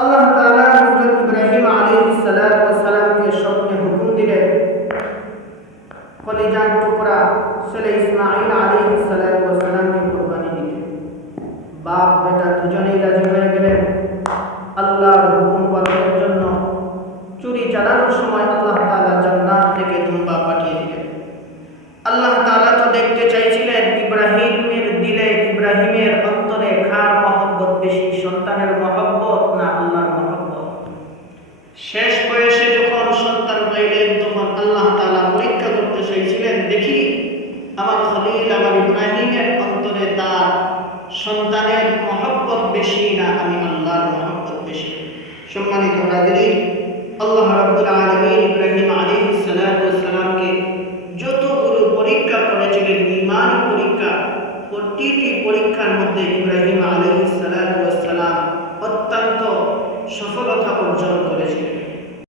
আল্লাহ তাআলা হযরত ইব্রাহিম আলাইহিস সালাতু ওয়াস সালামকে স্বপ্নে হুকুম দিলেন কলিজার টুকরা ছেলে ইসমাঈল আলাইহিস সালাতু ওয়াস সালামকে কুরবানি দিতে। বাপ বেটা দুজনেই রাজি হয়ে গেলেন আল্লাহর হুকুম পালনের জন্য। চুরি চালানোর সময় আল্লাহ তাআলা জান্নাত থেকে দুম্বা পাঠিয়ে দিলেন। আল্লাহ তাআলা তো দেখতে চাইছিলেন ইব্রাহিমের দিলে, ইব্রাহিমের অন্তরে কার মহব্বত বেশি, সন্তানের মহব্বত না আল্লাহর মহব্বত। শেষ বয়সে যখন সন্তান পাইলেন তখন আল্লাহ তাআলা পরীক্ষা করতে চাইছিলেন, দেখি আমার খলিল আমার ইব্রাহিমের অন্তরে তার সন্তানের মহব্বত বেশি না আমি আল্লাহর মহব্বত বেশি। সম্মানিত হাজিরিন, আল্লাহ রাব্বুল আলামিন ইব্রাহিম আলাইহিস সালাতু ওয়াস সালামকে যতগুলো পরীক্ষা করেছিলেন, ঈমানি পরীক্ষা, প্রতিটি পরীক্ষার মধ্যে ইব্রাহিম আলাইহিস সালাতু